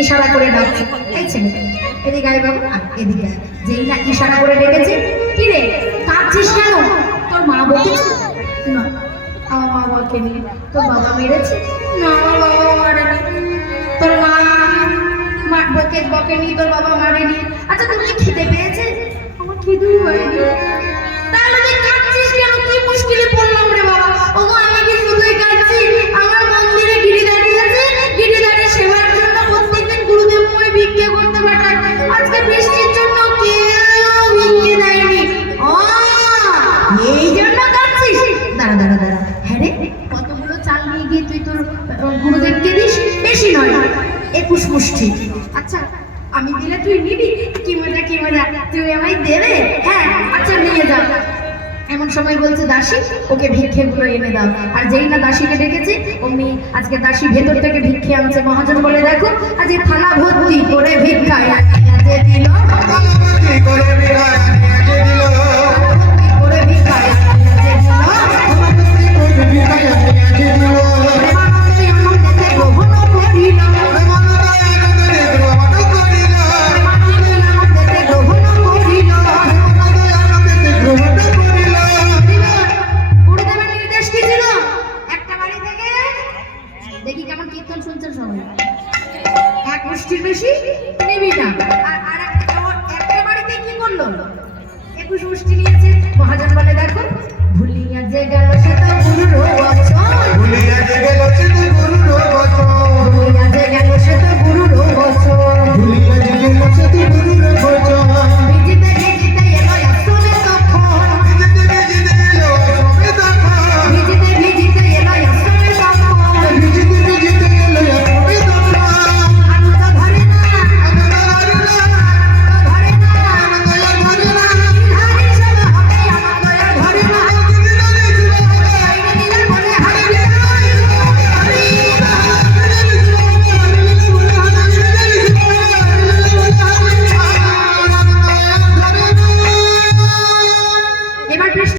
ইশারা করে ডাকছে, এই ছেলে এদিকে আয় বাবু, এদিকে আয়। যেই না ইশারা করে ডেকেছে, কি রে কাঁদছিস কেন? তোর মা বকেছে? না আমার মা বকেনি। তোর বাবা মেরেছে? না আমার বাবা মারেনি। তোর মা বকেনি, তোর বাবা মারেনি। আচ্ছা তোর কি খিদে পেয়েছে? আমার খিদেই হয়নি। তাহলে তুই কাঁদছিস কেন? কি মুশকিলে পড়লাম রে বাবা। ওগো আমি কি শুধুই কাঁদছি? আমার মন্দিরে গিরিধারী আছে, গিরিধারীর সেবার জন্য প্রত্যেকদিন গুরুদেব আমায় ভিক্ষে করতে পাঠায়। আজকে বৃষ্টির জন্য কেউ ভিক্ষে দেয়নি। এই জন্য কাঁদছিস? দাঁড়া দাঁড়া দাঁড়া, হ্যাঁ রে কতগুলো চাল নিয়ে গিয়ে তুই তোর গুরুদেবকে দিস? বেশি নয়, 21 মুষ্টি। আচ্ছা আমি দিলে তুই নিবি? কি মজা কি মজা, তুই আমায় দেবে? হ্যাঁ আচ্ছা নিয়ে যা। এমন সময় বলছে দাসী ওকে ভিক্ষেগুলো এনে দাও। আর যেই না দাসীকে ডেকেছে অমনি আজকে দাসী ভেতর থেকে ভিক্ষে আনছে। মহাজন বলে দেখো আজ থালা ভর্তি করে ভিক্ষায় দিল, করে ভিক্ষায় দেখি কেমন কীর্তন শুনছেন সবাই। 1 মুষ্টির বেশি নিবি না। আর একটা বাড়িতে কি করলো? 21 মুষ্টি নিয়েছে। মহাজন বলে দেখো ভুলিয়া যে গেল সে তো গুরুর